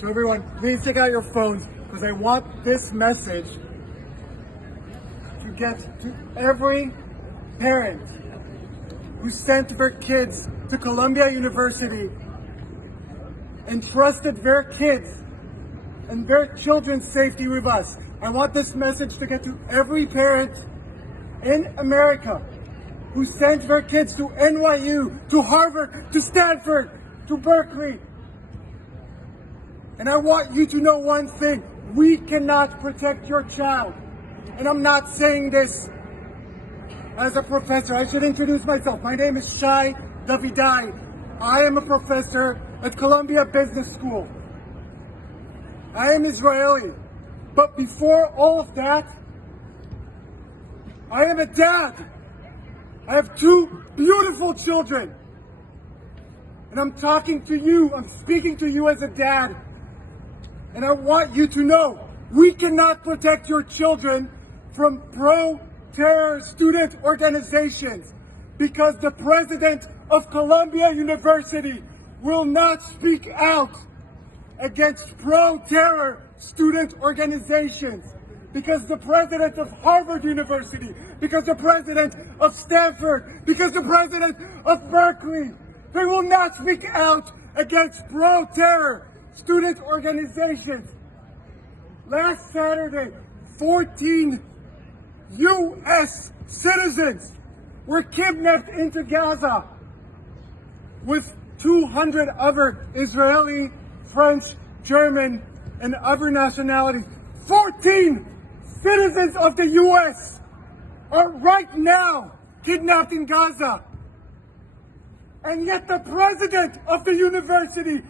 So everyone, please take out your phones because I want this message to get to every parent who sent their kids to Columbia University and trusted their kids and their children's safety with us. I want this message to get to every parent in America who sent their kids to NYU, to Harvard, to Stanford, to Berkeley. And I want you to know one thing: we cannot protect your child. And I'm not saying this as a professor. I should introduce myself. My name is Shai Davidai. I am a professor at Columbia Business School. I am Israeli. But before all of that, I am a dad. I have two beautiful children. And I'm talking to you, I'm speaking to you as a dad. And I want you to know, we cannot protect your children from pro-terror student organizations because the president of Columbia University will not speak out against pro-terror student organizations, because the president of Harvard University, because the president of Stanford, because the president of Berkeley, they will not speak out against pro-terror student organizations. Last Saturday, 14 U.S. citizens were kidnapped into Gaza with 200 other Israeli, French, German, and other nationalities. 14 citizens of the U.S. are right now kidnapped in Gaza. And yet the president of the university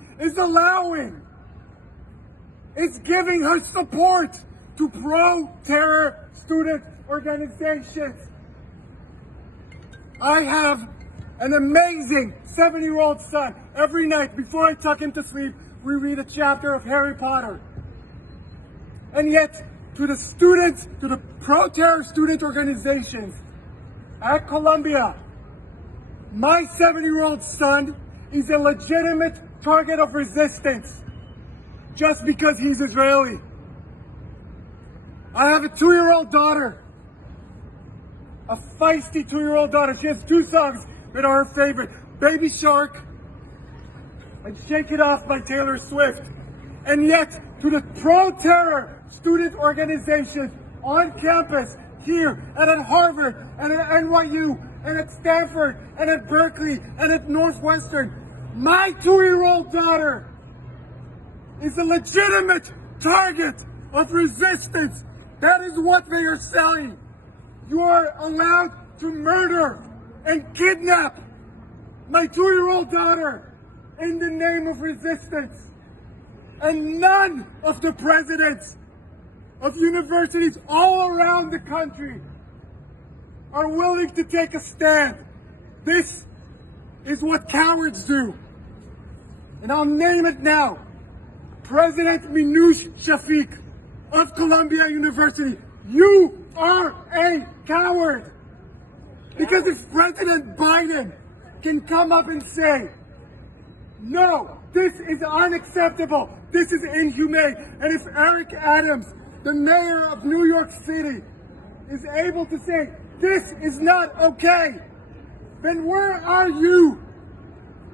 is giving her support to pro-terror student organizations. I have an amazing 7-year-old son. Every night before I tuck him to sleep, we read a chapter of Harry Potter. And yet, to the students, to the pro-terror student organizations at Columbia, my 7-year-old son is a legitimate target of resistance just because he's Israeli. I have a 2-year-old daughter, a feisty 2-year-old daughter. She has 2 songs that are her favorite: Baby Shark and Shake It Off by Taylor Swift. And yet, to the pro-terror student organizations on campus here and at Harvard and at NYU and at Stanford and at Berkeley and at Northwestern, my 2-year-old daughter is a legitimate target of resistance. That is what they are selling. You are allowed to murder and kidnap my 2-year-old daughter in the name of resistance. And none of the presidents of universities all around the country are willing to take a stand. This is what cowards do. And I'll name it now. President Minouche Shafik of Columbia University, you are a coward. Because if President Biden can come up and say, no, this is unacceptable, this is inhumane, and if Eric Adams, the mayor of New York City, is able to say, this is not okay, then where are you,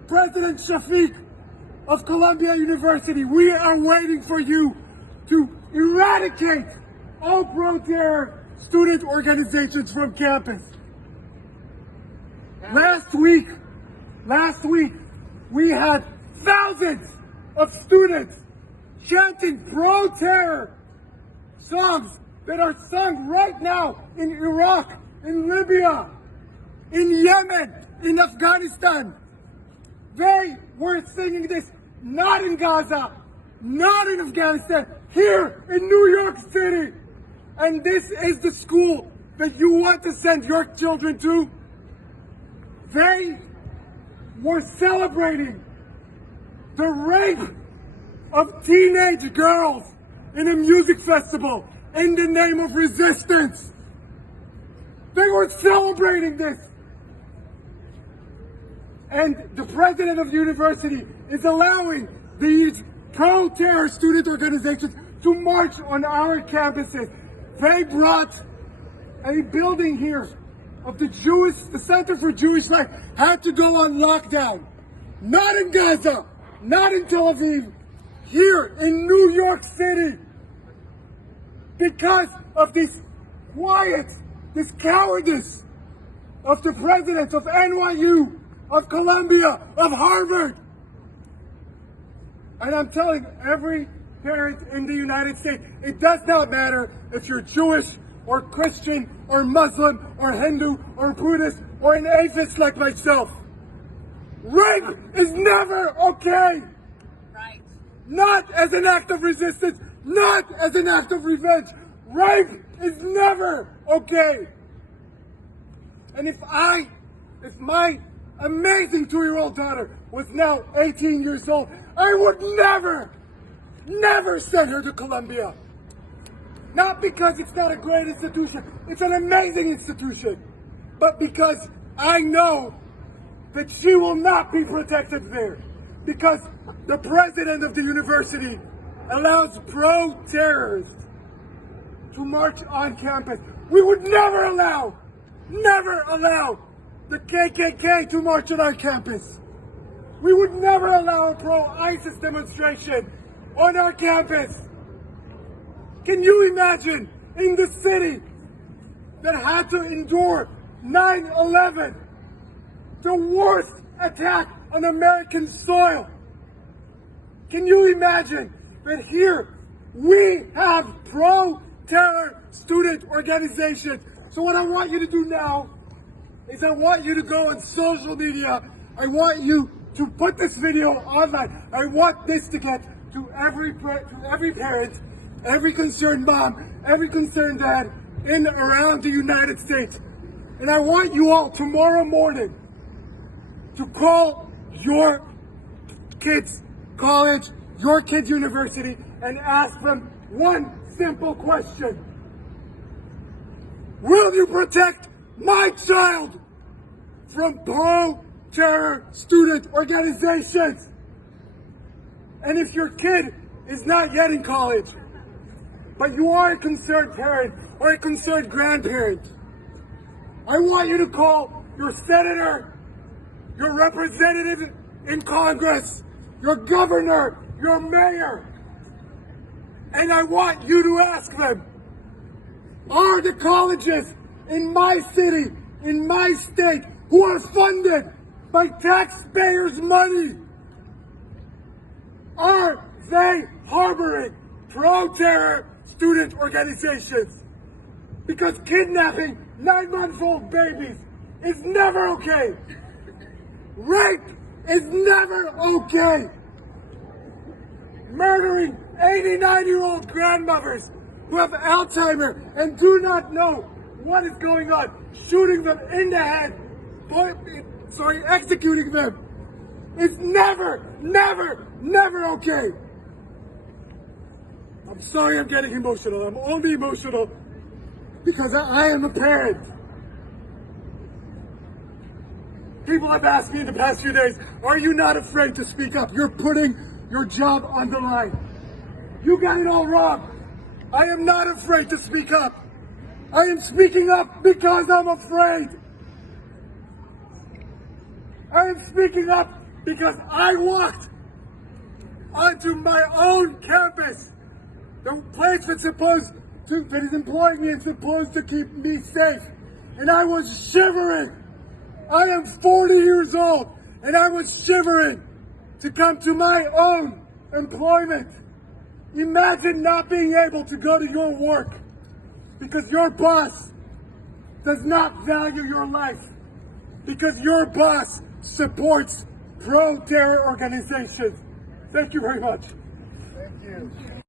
President Shafik of Columbia University? We are waiting for you to eradicate all pro-terror student organizations from campus. Last week, we had thousands of students chanting pro-terror songs that are sung right now in Iraq, in Libya, in Yemen, in Afghanistan. They were singing this not in Gaza, not in Afghanistan, here in New York City. And this is the school that you want to send your children to? They were celebrating the rape of teenage girls in a music festival in the name of resistance. They were celebrating this. And the president of the university is allowing these pro-terror student organizations to march on our campuses. They brought a building here of the Center for Jewish Life had to go on lockdown. Not in Gaza, not in Tel Aviv, here in New York City. Because of this quiet, this cowardice of the presidents of NYU, of Columbia, of Harvard. And I'm telling every parent in the United States, it does not matter if you're Jewish or Christian or Muslim or Hindu or Buddhist or an atheist like myself. Rape is never okay. Right. Not as an act of resistance, not as an act of revenge. Rape is never okay. And if my amazing 2-year-old daughter was now 18 years old, I would never send her to Columbia. Not because it's not a great institution, it's an amazing institution, but because I know that she will not be protected there. Because the president of the university allows pro-terrorists to march on campus. We would never allow the KKK to march on our campus. We would never allow a pro-ISIS demonstration on our campus. Can you imagine in the city that had to endure 9/11, the worst attack on American soil? Can you imagine that here we have pro-terror student organizations? So what I want you to do now is I want you to go on social media. I want you to put this video online. I want this to get to every parent, every concerned mom, every concerned dad in around the United States. And I want you all tomorrow morning to call your kids' college, your kids' university, and ask them one simple question. Will you protect my child from pro-terror student organizations? And if your kid is not yet in college, but you are a concerned parent or a concerned grandparent, I want you to call your senator, your representative in Congress, your governor, your mayor, and I want you to ask them, are the colleges in my city, in my state, who are funded by taxpayers' money, are they harboring pro-terror student organizations? Because kidnapping 9-month-old babies is never okay. Rape is never okay. Murdering 89-year-old grandmothers who have Alzheimer's and do not know what is going on, shooting them in the head, executing them, is never okay. I'm sorry I'm getting emotional. I'm only emotional because I am a parent. People have asked me in the past few days, are you not afraid to speak up? You're putting your job on the line. You got it all wrong. I am not afraid to speak up. I am speaking up because I'm afraid. I am speaking up because I walked onto my own campus, the place that is employing me and supposed to keep me safe. And I was shivering. I am 40 years old, and I was shivering to come to my own employment. Imagine not being able to go to your work because your boss does not value your life, because your boss supports pro-terror organizations. Thank you very much. Thank you.